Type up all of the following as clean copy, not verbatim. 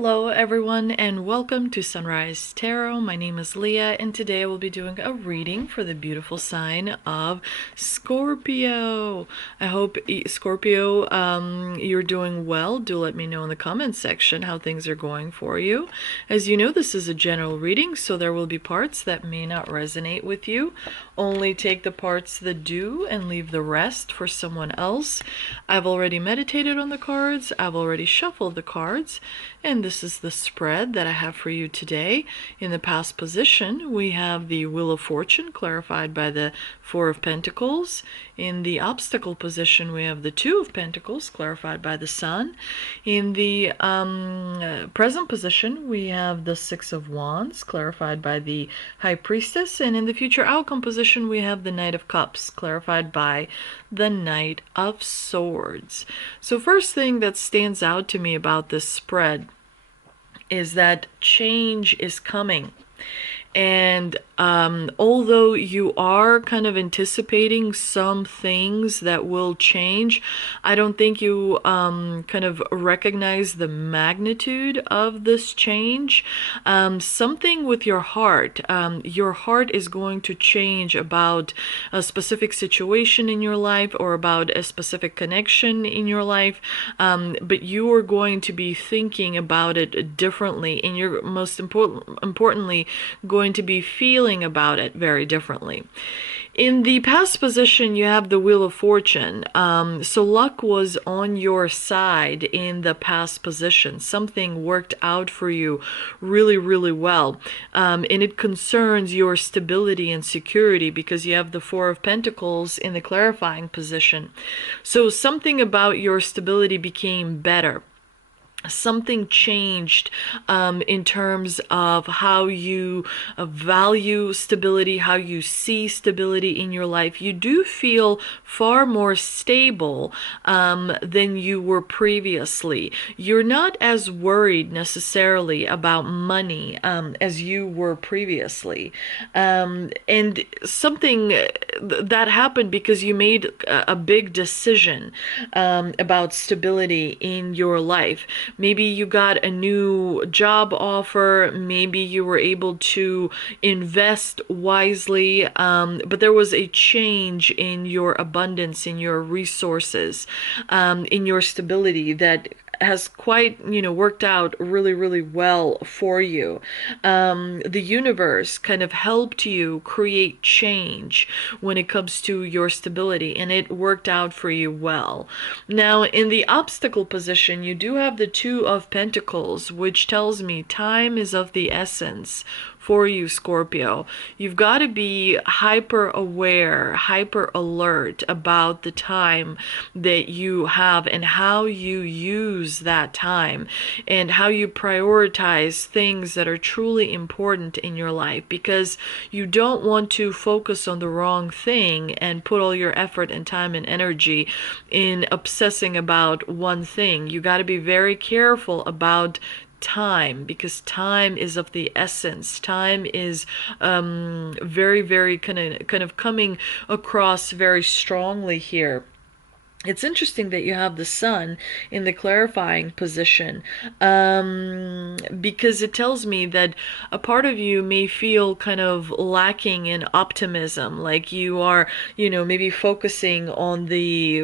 Hello everyone and welcome to Sunrise Tarot. My name is Leah and today I will be doing a reading for the beautiful sign of Scorpio. I hope Scorpio, you're doing well. Do let me know in the comments section how things are going for you. As you know, this is a general reading, so there will be parts that may not resonate with you. Only take the parts that do and leave the rest for someone else. I've already meditated on the cards. I've already shuffled the cards. And this is the spread that I have for you today. In the past position, we have the Wheel of Fortune clarified by the Four of Pentacles. In the obstacle position, we have the Two of Pentacles clarified by the Sun. In the present position, we have the Six of Wands clarified by the High Priestess. And in the future outcome position, we have the Knight of Cups clarified by the Knight of Swords. So first thing that stands out to me about this spread is that change is coming. And although you are kind of anticipating some things that will change, I don't think you kind of recognize the magnitude of this change. Something with your heart is going to change about a specific situation in your life or about a specific connection in your life, but you are going to be thinking about it differently, and you're importantly going to be feeling about it very differently. In the past position, you have the Wheel of Fortune. So luck was on your side in the past position. Something worked out for you really, really well. And it concerns your stability and security because you have the Four of Pentacles in the clarifying position. So something about your stability became better. Something changed in terms of how you value stability, how you see stability in your life. You do feel far more stable than you were previously. You're not as worried necessarily about money as you were previously. And something that happened because you made a big decision about stability in your life. Maybe you got a new job offer, maybe you were able to invest wisely, but there was a change in your abundance, in your resources, in your stability that has quite, worked out really, really well for you. The universe kind of helped you create change when it comes to your stability, and it worked out for you well. Now, in the obstacle position, you do have the Two of Pentacles, which tells me time is of the essence for you, Scorpio. You've got to be hyper aware, hyper alert about the time that you have and how you use that time and how you prioritize things that are truly important in your life, because you don't want to focus on the wrong thing and put all your effort and time and energy in obsessing about one thing. You got to be very careful about time, because time is of the essence. Time is very, very kind of coming across very strongly here. It's interesting that you have the Sun in the clarifying position, because it tells me that a part of you may feel kind of lacking in optimism, like you are, maybe focusing on the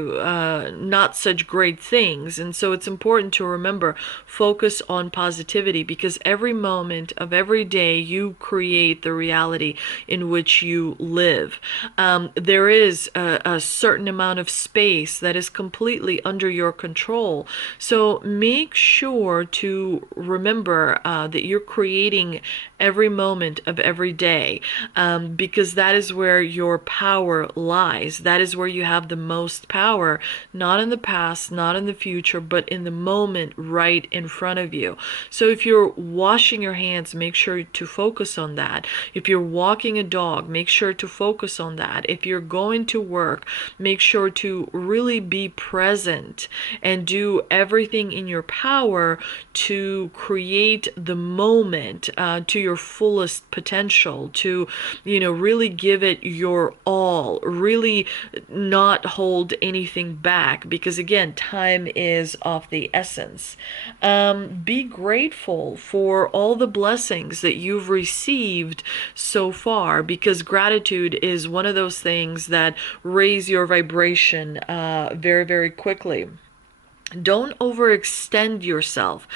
not such great things. And so it's important to remember, focus on positivity, because every moment of every day you create the reality in which you live. There is a certain amount of space that is completely under your control. So make sure to remember that you're creating every moment of every day, because that is where your power lies. That is where you have the most power, not in the past, not in the future, but in the moment right in front of you. So if you're washing your hands, make sure to focus on that. If you're walking a dog, make sure to focus on that. If you're going to work, make sure to really really be present and do everything in your power to create the moment to your fullest potential, to, really give it your all, really not hold anything back, because again, time is of the essence. Be grateful for all the blessings that you've received so far, because gratitude is one of those things that raise your vibration very, very quickly. Don't overextend yourself.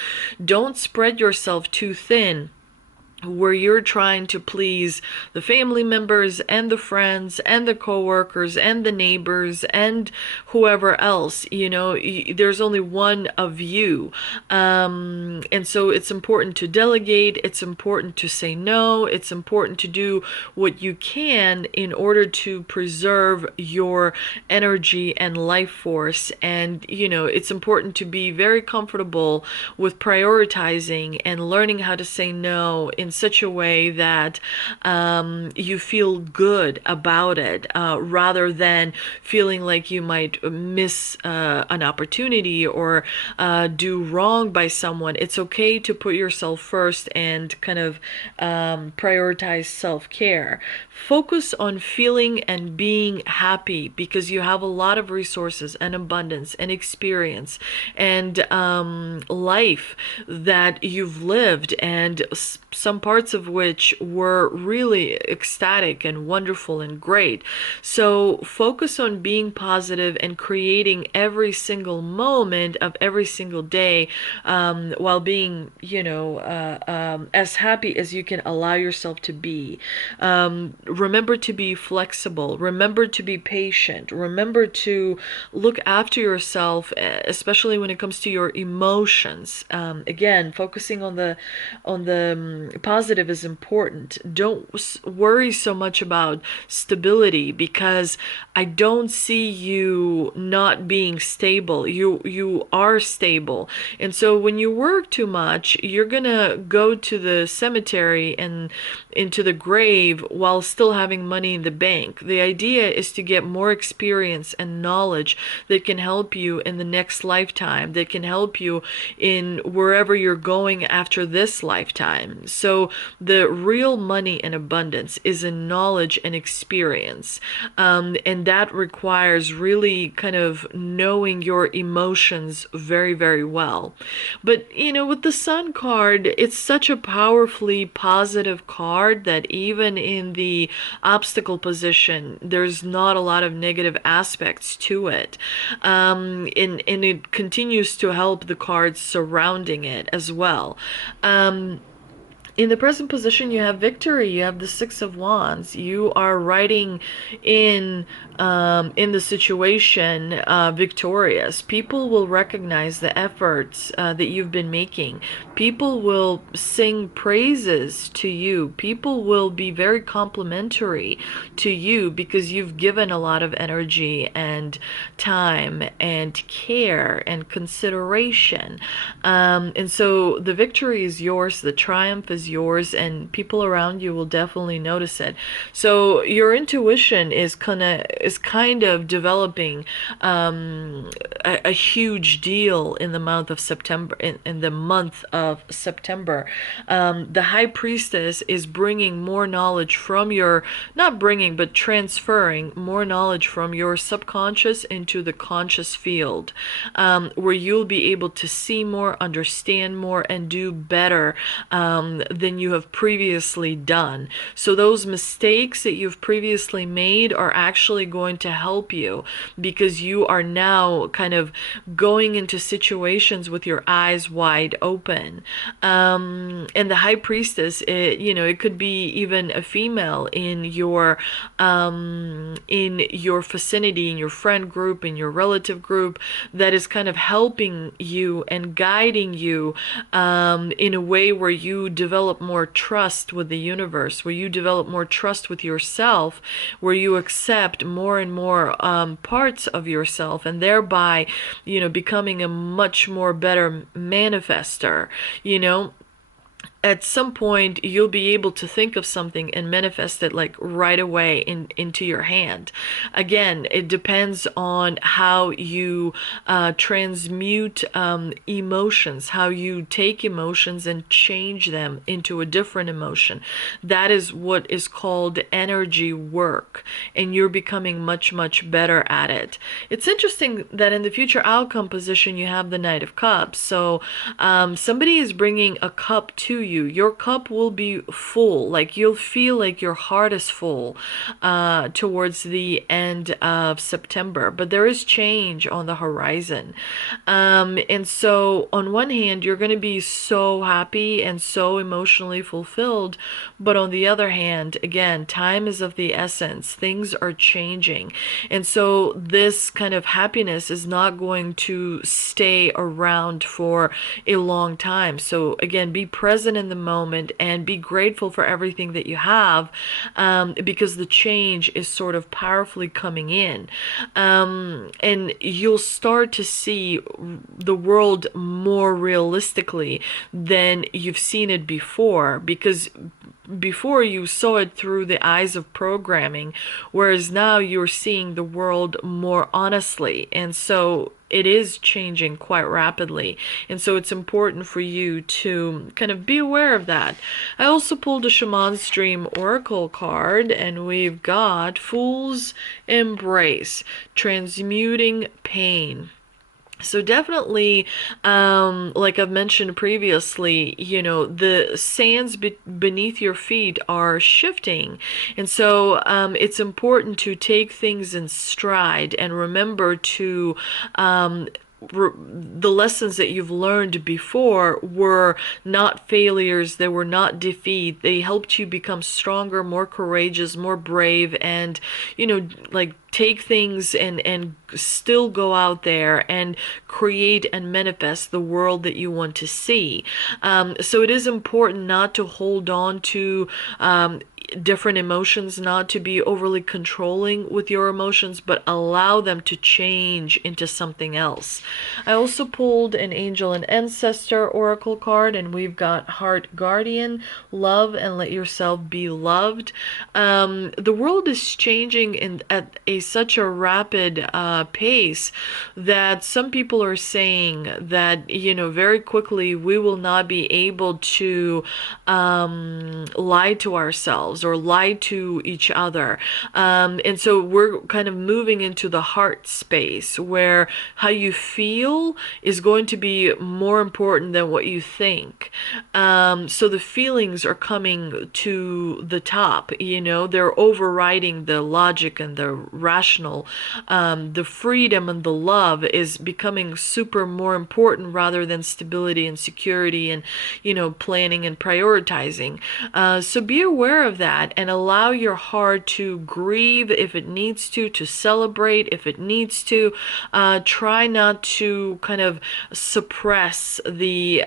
Don't spread yourself too thin, where you're trying to please the family members and the friends and the coworkers and the neighbors and whoever else. There's only one of you, and so it's important to delegate. It's important to say no. It's important to do what you can in order to preserve your energy and life force. And it's important to be very comfortable with prioritizing and learning how to say no in such a way that you feel good about it, rather than feeling like you might miss an opportunity or do wrong by someone. It's okay to put yourself first and kind of prioritize self-care. Focus on feeling and being happy, because you have a lot of resources and abundance and experience and life that you've lived, and some parts of which were really ecstatic and wonderful and great. So focus on being positive and creating every single moment of every single day, while being, as happy as you can allow yourself to be. Remember to be flexible. Remember to be patient. Remember to look after yourself, especially when it comes to your emotions. Again, focusing on the positive is important. Don't worry so much about stability, because I don't see you not being stable. You are stable. And so when you work too much, you're gonna go to the cemetery and into the grave while still having money in the bank. The idea is to get more experience and knowledge that can help you in the next lifetime, that can help you in wherever you're going after this lifetime. So the real money and abundance is in knowledge and experience. And that requires really kind of knowing your emotions very, very well. But, with the Sun card, it's such a powerfully positive card that even in the obstacle position, there's not a lot of negative aspects to it. And it continues to help the cards surrounding it as well. In the present position, you have victory. You have the Six of Wands. You are riding in the situation victorious. People will recognize the efforts that you've been making. People will sing praises to you. People will be very complimentary to you, because you've given a lot of energy and time and care and consideration. And so the victory is yours. The triumph is yours, and people around you will definitely notice it. So your intuition is kind of developing a huge deal in the month of September. In the month of September, the High Priestess is bringing more knowledge from your, not bringing, but transferring more knowledge from your subconscious into the conscious field, where you'll be able to see more, understand more, and do better than you have previously done. So those mistakes that you've previously made are actually going to help you, because you are now kind of going into situations with your eyes wide open. And the High Priestess, it could be even a female in your vicinity, in your friend group, in your relative group, that is kind of helping you and guiding you in a way where you develop more trust with the universe, where you develop more trust with yourself, where you accept more and more parts of yourself, and thereby, becoming a much more better manifester. at some point you'll be able to think of something and manifest it like right away into your hand. Again, it depends on how you transmute emotions, how you take emotions and change them into a different emotion. That is what is called energy work, and you're becoming much, much better at it. It's interesting that in the future outcome position you have the Knight of Cups. So somebody is bringing a cup to you. Your cup will be full. Like you'll feel like your heart is full towards the end of September. But there is change on the horizon. And so on one hand, you're going to be so happy and so emotionally fulfilled. But on the other hand, again, time is of the essence. Things are changing. And so this kind of happiness is not going to stay around for a long time. So again, be present in the moment and be grateful for everything that you have, because the change is sort of powerfully coming in. And you'll start to see the world more realistically than you've seen it before, because before you saw it through the eyes of programming, whereas now you're seeing the world more honestly. And so it is changing quite rapidly. And so it's important for you to kind of be aware of that. I also pulled a Shaman's Dream Oracle card, and we've got Fool's Embrace, transmuting pain. So definitely, like I've mentioned previously, you know, the sands beneath your feet are shifting. And so it's important to take things in stride and remember to the lessons that you've learned before were not failures, they were not defeat. They helped you become stronger, more courageous, more brave, and, you know, like take things and still go out there and create and manifest the world that you want to see. So it is important not to hold on to different emotions, not to be overly controlling with your emotions, but allow them to change into something else. I also pulled an Angel and Ancestor Oracle card, and we've got Heart Guardian, love and let yourself be loved. The world is changing at such a rapid pace that some people are saying that, you know, very quickly we will not be able to lie to ourselves or lie to each other. And so we're kind of moving into the heart space where how you feel is going to be more important than what you think. So the feelings are coming to the top, you know, they're overriding the logic and the rational. The freedom and the love is becoming super more important rather than stability and security and, you know, planning and prioritizing. So be aware of that and allow your heart to grieve if it needs to celebrate if it needs to. Try not to kind of suppress the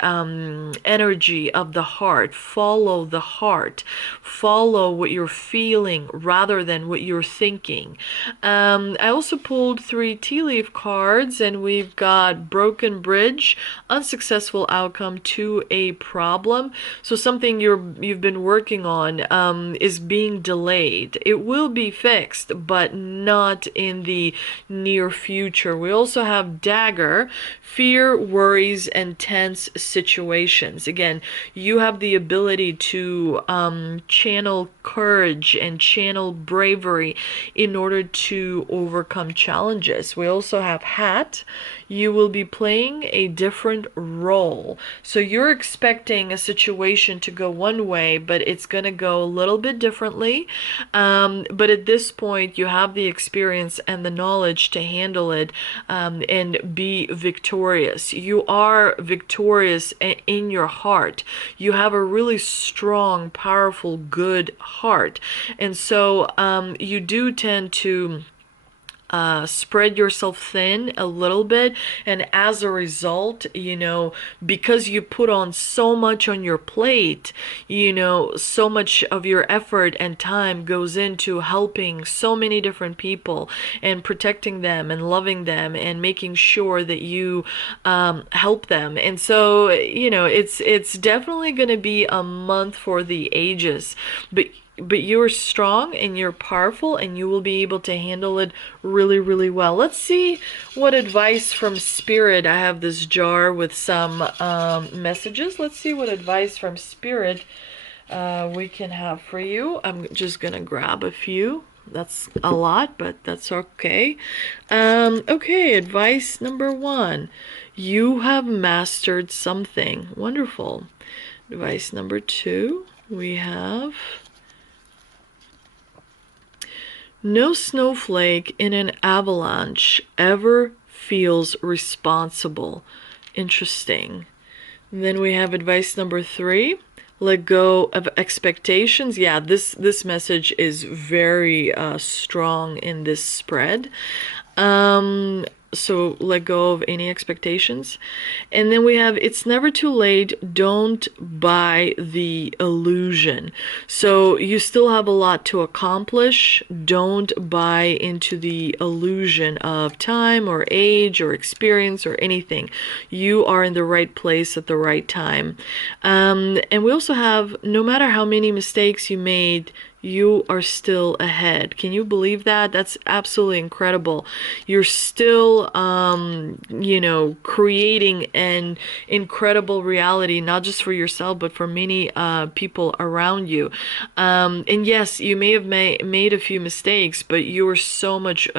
energy of the heart. Follow the heart. Follow what you're feeling rather than what you're thinking. I also pulled 3 tea leaf cards, and we've got Broken Bridge, unsuccessful outcome to a problem. So something you've been working on is being delayed. It will be fixed, but not in the near future. We also have Dagger, fear, worries, and tense situations. Again, you have the ability to channel courage and channel bravery in order to overcome challenges. We also have Hat. You will be playing a different role. So you're expecting a situation to go one way, but it's going to go a little bit differently. But at this point, you have the experience and the knowledge to handle it and be victorious. You are victorious in your heart. You have a really strong, powerful, good heart. And so you do tend to spread yourself thin a little bit, and as a result, because you put on so much on your plate, so much of your effort and time goes into helping so many different people and protecting them and loving them and making sure that you help them. And so, it's definitely going to be a month for the ages, but you're strong and you're powerful and you will be able to handle it really, really well. Let's see what advice from Spirit. I have this jar with some messages. Let's see what advice from Spirit we can have for you. I'm just gonna grab a few. That's a lot, but that's okay. Okay, advice number 1. You have mastered something. Wonderful. Advice number 2, we have... No snowflake in an avalanche ever feels responsible. Interesting. And then we have advice number 3. Let go of expectations. Yeah, this message is very strong in this spread. So let go of any expectations. And then we have, it's never too late. Don't buy the illusion. So you still have a lot to accomplish. Don't buy into the illusion of time or age or experience or anything. You are in the right place at the right time. And we also have, no matter how many mistakes you made, you are still ahead. Can you believe that? That's absolutely incredible. You're still, creating an incredible reality, not just for yourself, but for many people around you. And yes, you may have made a few mistakes, but you're so much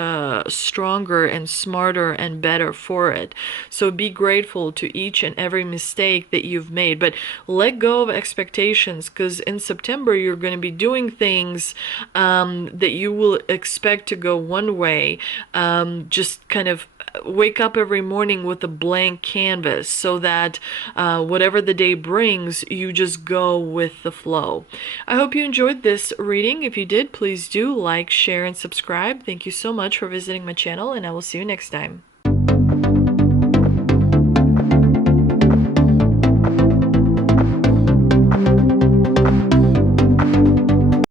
stronger and smarter and better for it. So be grateful to each and every mistake that you've made, but let go of expectations, because in September you're going to be doing things that you will expect to go one way. Just kind of wake up every morning with a blank canvas so that whatever the day brings, you just go with the flow. I hope you enjoyed this reading. If you did, please do like, share, and subscribe. Thank you so much for visiting my channel, and I will see you next time.